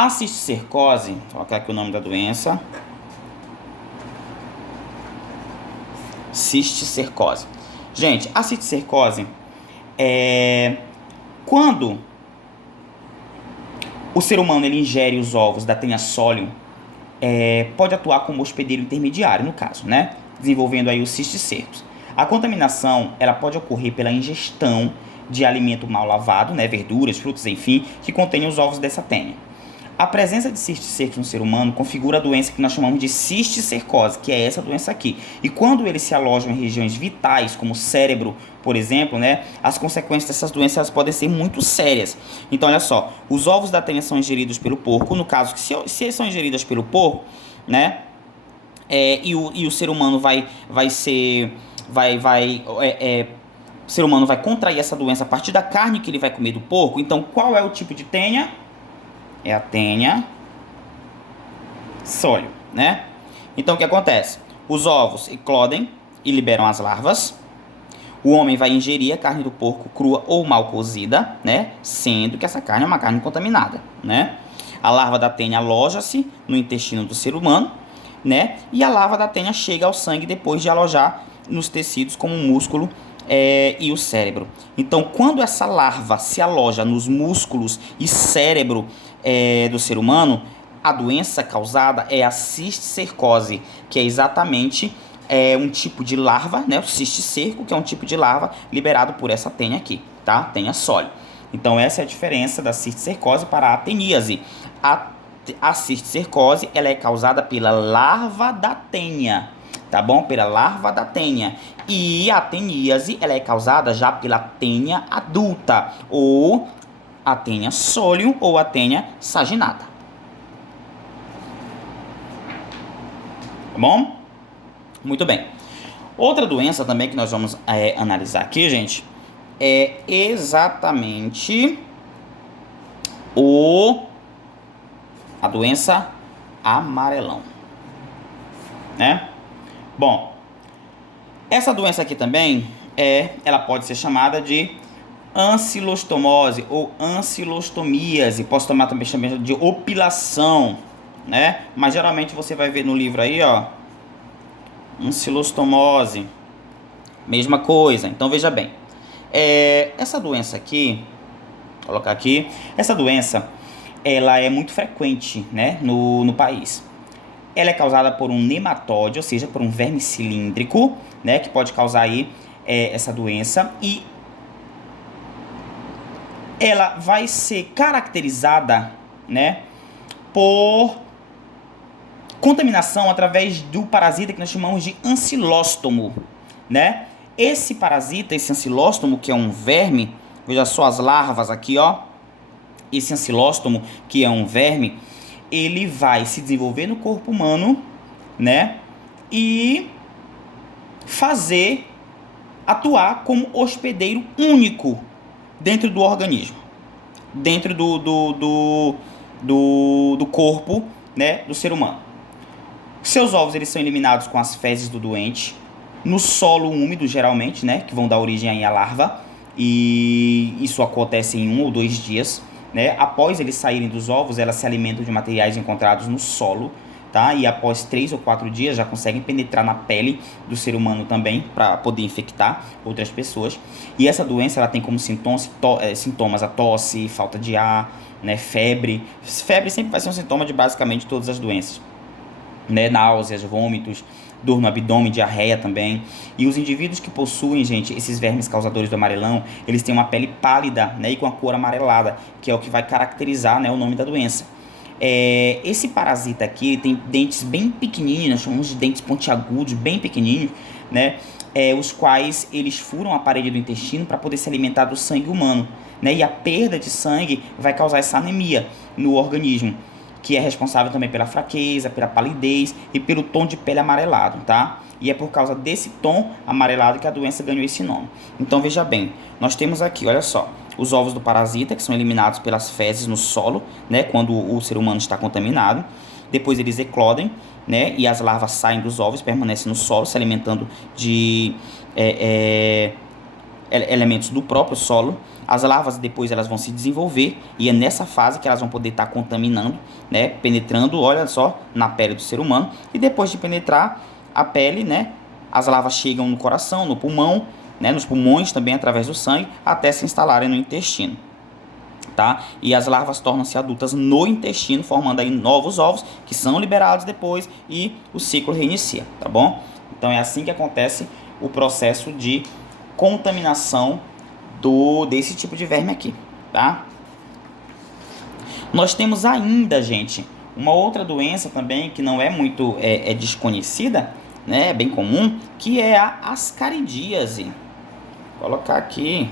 A cisticercose, vou colocar aqui o nome da doença. Cisticercose. Gente, a cisticercose é quando o ser humano ele ingere os ovos da Taenia solium, pode atuar como hospedeiro intermediário, no caso, né? Desenvolvendo aí os cisticercos. A contaminação ela pode ocorrer pela ingestão de alimento mal lavado, né? Verduras, frutas, enfim, que contêm os ovos dessa tênia. A presença de cisticercos no ser humano configura a doença que nós chamamos de cisticercose, que é essa doença aqui. E quando eles se alojam em regiões vitais, como o cérebro, por exemplo, né, as consequências dessas doenças podem ser muito sérias. Então, olha só, os ovos da tênia são ingeridos pelo porco, no caso, se eles são ingeridos pelo porco, né, e o ser humano o ser humano vai contrair essa doença a partir da carne que ele vai comer do porco. Então, qual é o tipo de tênia? É a Taenia solium, né? Então, o que acontece? Os ovos eclodem e liberam as larvas. O homem vai ingerir a carne do porco crua ou mal cozida, né? Sendo que essa carne é uma carne contaminada, né? A larva da Taenia aloja-se no intestino do ser humano, né? E a larva da Taenia chega ao sangue depois de alojar nos tecidos como o músculo e o cérebro. Então, quando essa larva se aloja nos músculos e cérebro do ser humano, a doença causada é a cisticercose, que é exatamente um tipo de larva, né? O cisticerco, que é um tipo de larva liberado por essa tênia aqui, tá? Taenia solium. Então, essa é a diferença da cisticercose para a ateníase. A cisticercose ela é causada pela larva da tênia, tá bom? Pela larva da tênia. E a teníase ela é causada já pela tênia adulta, ou a Taenia solium ou a Taenia saginata. Tá bom? Muito bem. Outra doença também que nós vamos analisar aqui, gente, é exatamente a doença amarelão, né? Bom, essa doença aqui também ela pode ser chamada de ancilostomose ou ancilostomíase. Posso tomar também chamada de opilação, né? Mas geralmente você vai ver no livro aí, ó, ancilostomose, mesma coisa. Então veja bem, essa doença aqui, vou colocar aqui, essa doença ela é muito frequente, né, no país. Ela é causada por um nematóide, ou seja, por um verme cilíndrico, né, que pode causar aí essa doença, e ela vai ser caracterizada, né, por contaminação através do parasita que nós chamamos de ancilóstomo, né? Esse parasita, esse ancilóstomo, que é um verme, veja só as larvas aqui, ó. Esse ancilóstomo, que é um verme, ele vai se desenvolver no corpo humano, né? E atuar como hospedeiro único dentro do organismo, dentro do corpo, né, do ser humano. Seus ovos eles são eliminados com as fezes do doente, no solo úmido geralmente, né, que vão dar origem aí à larva, e isso acontece em 1 ou 2 dias, né? Após eles saírem dos ovos, elas se alimentam de materiais encontrados no solo, tá? E após 3 ou 4 dias já conseguem penetrar na pele do ser humano também, para poder infectar outras pessoas. E essa doença ela tem como sintomas a tosse, falta de ar, né, febre. Febre sempre vai ser um sintoma de basicamente todas as doenças, né? Náuseas, vômitos, dor no abdômen, diarreia também. E os indivíduos que possuem, gente, esses vermes causadores do amarelão, eles têm uma pele pálida, né, e com a cor amarelada, que é o que vai caracterizar, né, o nome da doença. Esse parasita aqui tem dentes bem pequeninos, nós chamamos de dentes pontiagudos, bem pequenininhos, né, os quais eles furam a parede do intestino para poder se alimentar do sangue humano, né, e a perda de sangue vai causar essa anemia no organismo, que é responsável também pela fraqueza, pela palidez e pelo tom de pele amarelado, tá? E é por causa desse tom amarelado que a doença ganhou esse nome. Então veja bem, nós temos aqui, olha só, os ovos do parasita, que são eliminados pelas fezes no solo, né, quando o ser humano está contaminado. Depois eles eclodem, né, e as larvas saem dos ovos, permanecem no solo, se alimentando de elementos do próprio solo. As larvas depois elas vão se desenvolver e é nessa fase que elas vão poder estar contaminando, né, penetrando, olha só, na pele do ser humano. E depois de penetrar a pele, né, as larvas chegam no coração, no pulmão, né, nos pulmões também através do sangue, até se instalarem no intestino. Tá? E as larvas tornam-se adultas no intestino, formando aí novos ovos que são liberados depois e o ciclo reinicia, tá bom? Então é assim que acontece o processo de contaminação desse tipo de verme aqui, tá? Nós temos ainda, gente, uma outra doença também que não é muito desconhecida, né? É bem comum, que é a ascaridíase. Vou colocar aqui.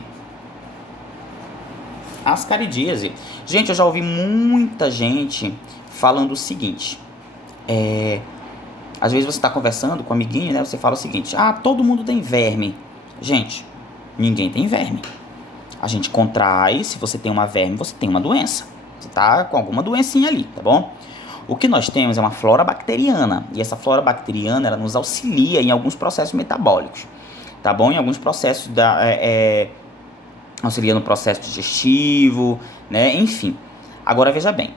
Ascaridíase. Gente, eu já ouvi muita gente falando o seguinte. Às vezes você está conversando com um amiguinho, né? Você fala o seguinte: ah, todo mundo tem verme. Gente, ninguém tem verme. A gente contrai, se você tem uma verme, você tem uma doença. Você está com alguma doencinha ali, tá bom? O que nós temos é uma flora bacteriana. E essa flora bacteriana, ela nos auxilia em alguns processos metabólicos, tá bom? Em alguns processos auxilia no processo digestivo, né? Enfim. Agora veja bem,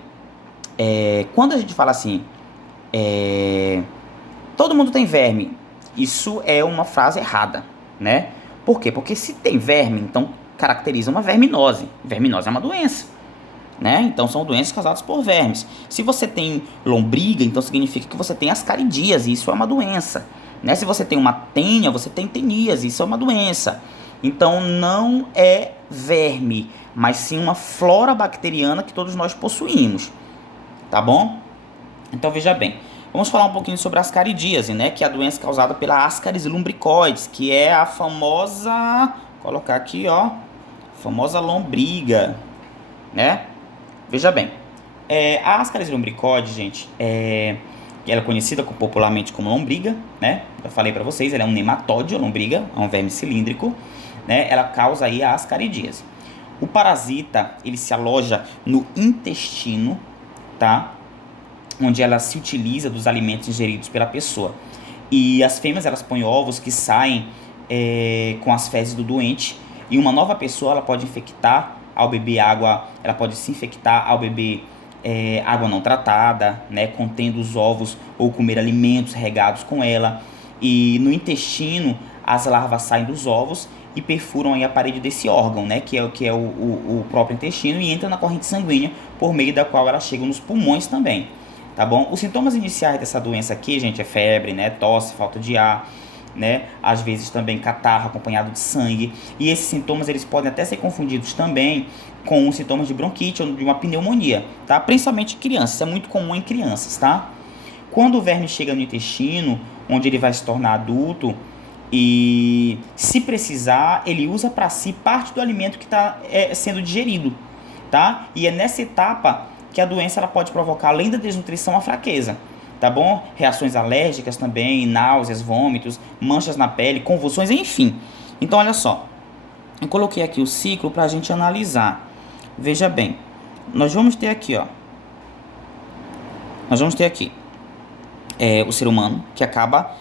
quando a gente fala assim, todo mundo tem verme, isso é uma frase errada, né? Por quê? Porque se tem verme, então caracteriza uma verminose. Verminose é uma doença, né? Então são doenças causadas por vermes. Se você tem lombriga, então significa que você tem ascaridíase, isso é uma doença, né? Se você tem uma tênia, você tem teníase, isso é uma doença. Então não é verme, mas sim uma flora bacteriana que todos nós possuímos, tá bom? Então veja bem, vamos falar um pouquinho sobre a ascaridíase, né? Que é a doença causada pela Ascaris lumbricoides, que é a famosa, vou colocar aqui, ó, famosa lombriga, né? Veja bem, a Ascaris lumbricoides, gente, ela é conhecida popularmente como lombriga, né? Eu falei para vocês, ela é um nematóide, lombriga, é um verme cilíndrico, né? Ela causa aí a ascaridíase. O parasita, ele se aloja no intestino, tá? Onde ela se utiliza dos alimentos ingeridos pela pessoa. E as fêmeas, elas põem ovos que saem com as fezes do doente. E uma nova pessoa, ela pode infectar ao beber água, ela pode se infectar ao beber água não tratada, né? Contendo os ovos ou comer alimentos regados com ela. E no intestino, as larvas saem dos ovos e perfuram aí a parede desse órgão, né, que é o próprio intestino, e entra na corrente sanguínea, por meio da qual ela chega nos pulmões também, tá bom? Os sintomas iniciais dessa doença aqui, gente, é febre, né, tosse, falta de ar, né, às vezes também catarro acompanhado de sangue, e esses sintomas eles podem até ser confundidos também com os sintomas de bronquite ou de uma pneumonia, tá? Principalmente em crianças, isso é muito comum em crianças, tá? Quando o verme chega no intestino, onde ele vai se tornar adulto, e se precisar, ele usa para si parte do alimento que está sendo digerido, tá? E é nessa etapa que a doença ela pode provocar, além da desnutrição, a fraqueza, tá bom? Reações alérgicas também, náuseas, vômitos, manchas na pele, convulsões, enfim. Então, olha só, eu coloquei aqui o ciclo para a gente analisar. Veja bem, nós vamos ter aqui, ó, o ser humano que acaba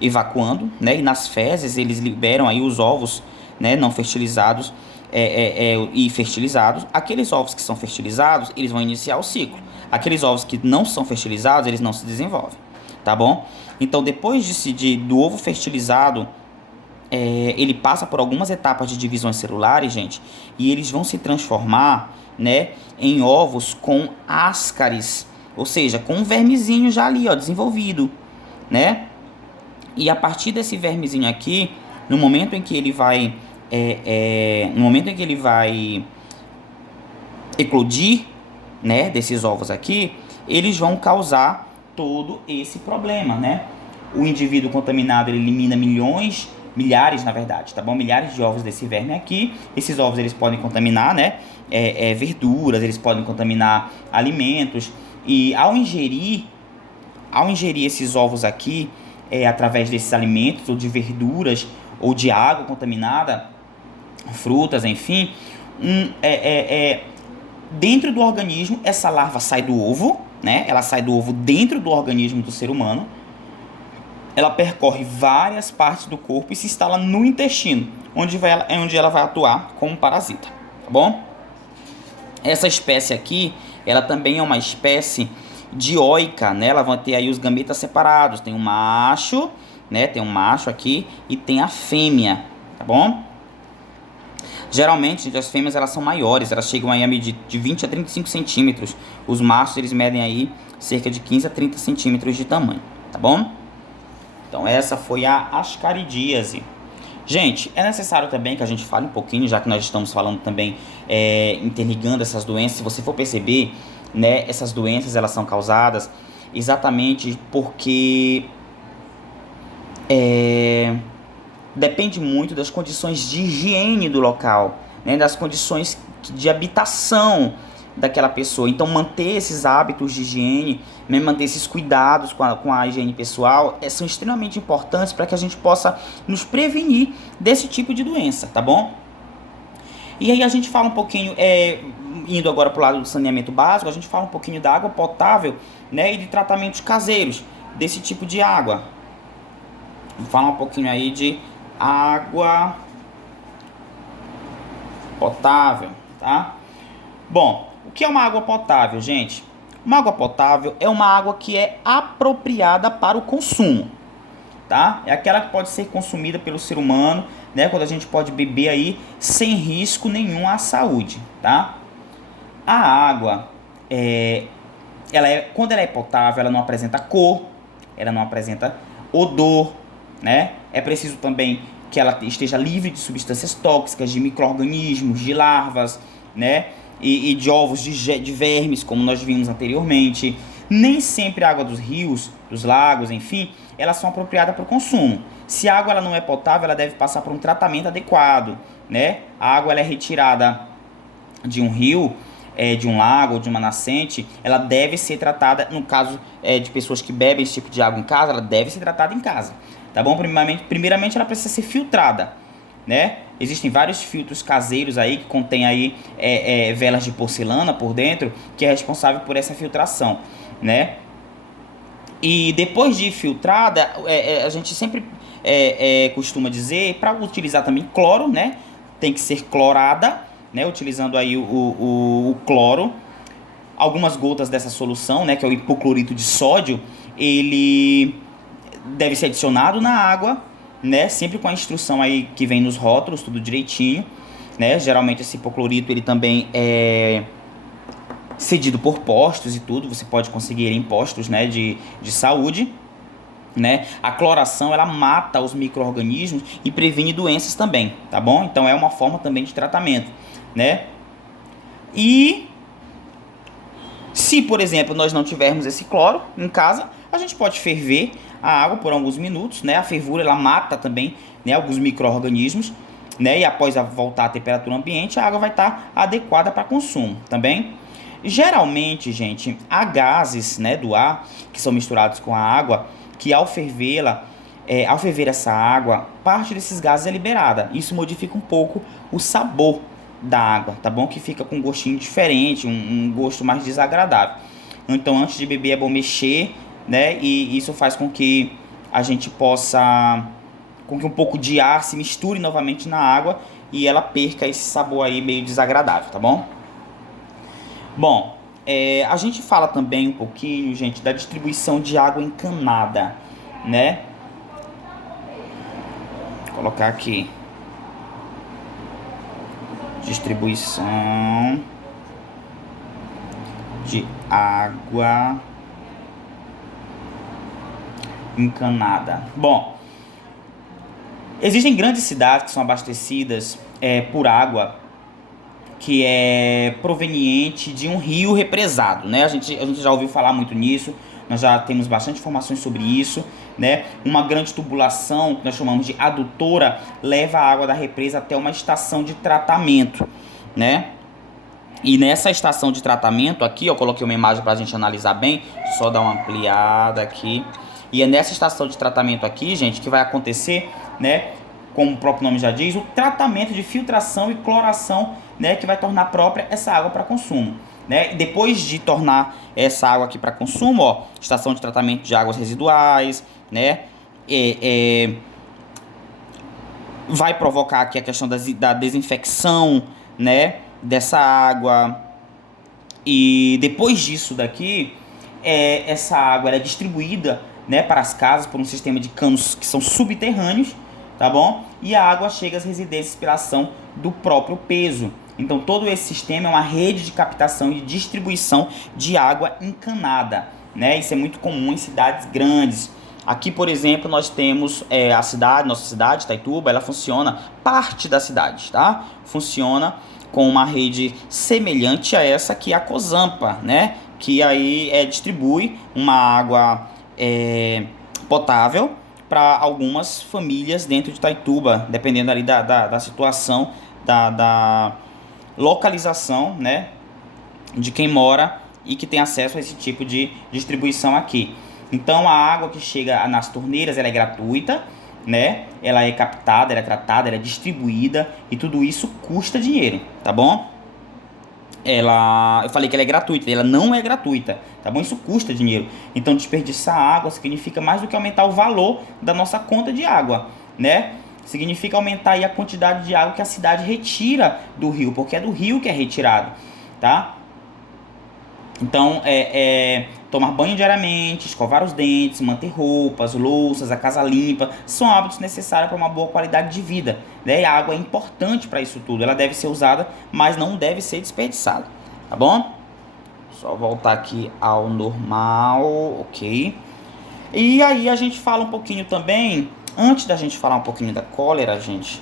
evacuando, né? E nas fezes eles liberam aí os ovos, né, não fertilizados e fertilizados. Aqueles ovos que são fertilizados, eles vão iniciar o ciclo. Aqueles ovos que não são fertilizados, eles não se desenvolvem, tá bom? Então, depois do ovo fertilizado, ele passa por algumas etapas de divisões celulares, gente, e eles vão se transformar, né, em ovos com ascaris, ou seja, com um vermezinho já ali, ó, desenvolvido, né? E a partir desse vermezinho aqui, no momento em que ele vai eclodir, né, desses ovos aqui, eles vão causar todo esse problema, né? O indivíduo contaminado, ele elimina milhares, na verdade, tá bom? Milhares de ovos desse verme aqui. Esses ovos, eles podem contaminar, né, verduras, eles podem contaminar alimentos. E ao ingerir esses ovos aqui, através desses alimentos, ou de verduras, ou de água contaminada, frutas, enfim, dentro do organismo, essa larva sai do ovo, né? Ela sai do ovo dentro do organismo do ser humano, ela percorre várias partes do corpo e se instala no intestino, onde ela vai atuar como parasita, tá bom? Essa espécie aqui, ela também é uma espécie dioica, né? Ela vai ter aí os gametas separados, tem um macho, né? Tem um macho aqui e tem a fêmea, tá bom? Geralmente, gente, as fêmeas elas são maiores, elas chegam aí a medir de 20 a 35 centímetros. Os machos eles medem aí cerca de 15 a 30 centímetros de tamanho, tá bom? Então essa foi a ascaridíase. Gente, é necessário também que a gente fale um pouquinho, já que nós estamos falando também, interligando essas doenças. Se você for perceber, né, essas doenças elas são causadas exatamente porque depende muito das condições de higiene do local, né, das condições de habitação daquela pessoa. Então manter esses hábitos de higiene, né, manter esses cuidados com a higiene pessoal são extremamente importantes para que a gente possa nos prevenir desse tipo de doença, tá bom? E aí a gente fala um pouquinho, indo agora para o lado do saneamento básico, a gente fala um pouquinho da água potável, né, e de tratamentos caseiros desse tipo de água. Vou falar um pouquinho aí de água potável, tá? Bom, o que é uma água potável, gente? Uma água potável é uma água que é apropriada para o consumo, tá? É aquela que pode ser consumida pelo ser humano, né? Quando a gente pode beber aí sem risco nenhum à saúde, tá? A água, quando ela é potável, ela não apresenta cor, ela não apresenta odor, né? É preciso também que ela esteja livre de substâncias tóxicas, de micro-organismos, de larvas, né? E de ovos de vermes, como nós vimos anteriormente. Nem sempre a água dos rios, dos lagos, enfim, elas são apropriadas para o consumo. Se a água ela não é potável, ela deve passar por um tratamento adequado, né? A água ela é retirada de um rio, de um lago ou de uma nascente, ela deve ser tratada, no caso de pessoas que bebem esse tipo de água em casa, ela deve ser tratada em casa, tá bom? Primeiramente ela precisa ser filtrada, né? Existem vários filtros caseiros aí que contém aí velas de porcelana por dentro, que é responsável por essa filtração, né? E depois de filtrada, a gente sempre costuma dizer para utilizar também cloro, né? Tem que ser clorada, né? Utilizando aí o cloro. Algumas gotas dessa solução, né? Que é o hipoclorito de sódio, ele deve ser adicionado na água, né? Sempre com a instrução aí que vem nos rótulos, tudo direitinho, né? Geralmente esse hipoclorito ele também é cedido por postos e tudo, você pode conseguir em postos, né, de saúde, né? A cloração ela mata os micro-organismos e previne doenças também, tá bom? Então é uma forma também de tratamento, né? E se, por exemplo, nós não tivermos esse cloro em casa, a gente pode ferver a água por alguns minutos, né? A fervura ela mata também, né, alguns micro-organismos, né? E após voltar à temperatura ambiente, a água vai estar adequada para consumo, também. Geralmente, gente, há gases, né, do ar que são misturados com a água, que ao ferver essa água, parte desses gases é liberada. Isso modifica um pouco o sabor da água, tá bom? Que fica com um gostinho diferente, um gosto mais desagradável. Então, antes de beber é bom mexer, né? E isso faz com que a gente possa, com que um pouco de ar se misture novamente na água e ela perca esse sabor aí meio desagradável, tá bom? Bom, a gente fala também um pouquinho, gente, da distribuição de água encanada, né? Vou colocar aqui. Distribuição de água encanada. Bom, existem grandes cidades que são abastecidas por água que é proveniente de um rio represado, né? A gente já ouviu falar muito nisso, nós já temos bastante informações sobre isso, né? Uma grande tubulação, que nós chamamos de adutora, leva a água da represa até uma estação de tratamento, né? E nessa estação de tratamento aqui, eu coloquei uma imagem para a gente analisar bem, só dar uma ampliada aqui. E é nessa estação de tratamento aqui, gente, que vai acontecer, né? Como o próprio nome já diz, o tratamento de filtração e cloração, né, que vai tornar própria essa água para consumo, né? E depois de tornar essa água aqui para consumo, ó, estação de tratamento de águas residuais, né, vai provocar aqui a questão da desinfecção, né, dessa água. E depois disso daqui, essa água ela é distribuída, né, para as casas por um sistema de canos que são subterrâneos, tá bom? E a água chega às residências pela ação do próprio peso. Então todo esse sistema é uma rede de captação e distribuição de água encanada, né? Isso é muito comum em cidades grandes. Aqui, por exemplo, nós temos nossa cidade, Itaituba, ela funciona, parte da cidade, tá? Funciona com uma rede semelhante a essa que é a Cozampa, né? Que aí distribui uma água potável para algumas famílias dentro de Itaituba, dependendo ali da situação, da localização, né, de quem mora e que tem acesso a esse tipo de distribuição aqui. Então a água que chega nas torneiras ela é gratuita, né? Ela é captada, ela é tratada, ela é distribuída e tudo isso custa dinheiro, tá bom? Eu falei que ela é gratuita, ela não é gratuita, tá bom? Isso custa dinheiro. Então desperdiçar água significa mais do que aumentar o valor da nossa conta de água, né? Significa aumentar aí a quantidade de água que a cidade retira do rio, porque é do rio que é retirado, tá? Então, tomar banho diariamente, escovar os dentes, manter roupas, louças, a casa limpa, são hábitos necessários para uma boa qualidade de vida, né? E a água é importante para isso tudo, ela deve ser usada, mas não deve ser desperdiçada, tá bom? Só voltar aqui ao normal, ok? E aí a gente fala um pouquinho também, antes da gente falar um pouquinho da cólera, gente,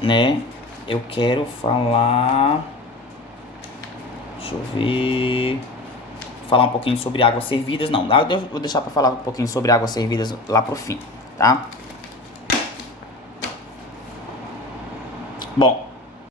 né? Eu quero falar... Deixa eu ver... Falar um pouquinho sobre águas servidas. Não, eu vou deixar para falar um pouquinho sobre águas servidas lá pro fim, tá? Bom,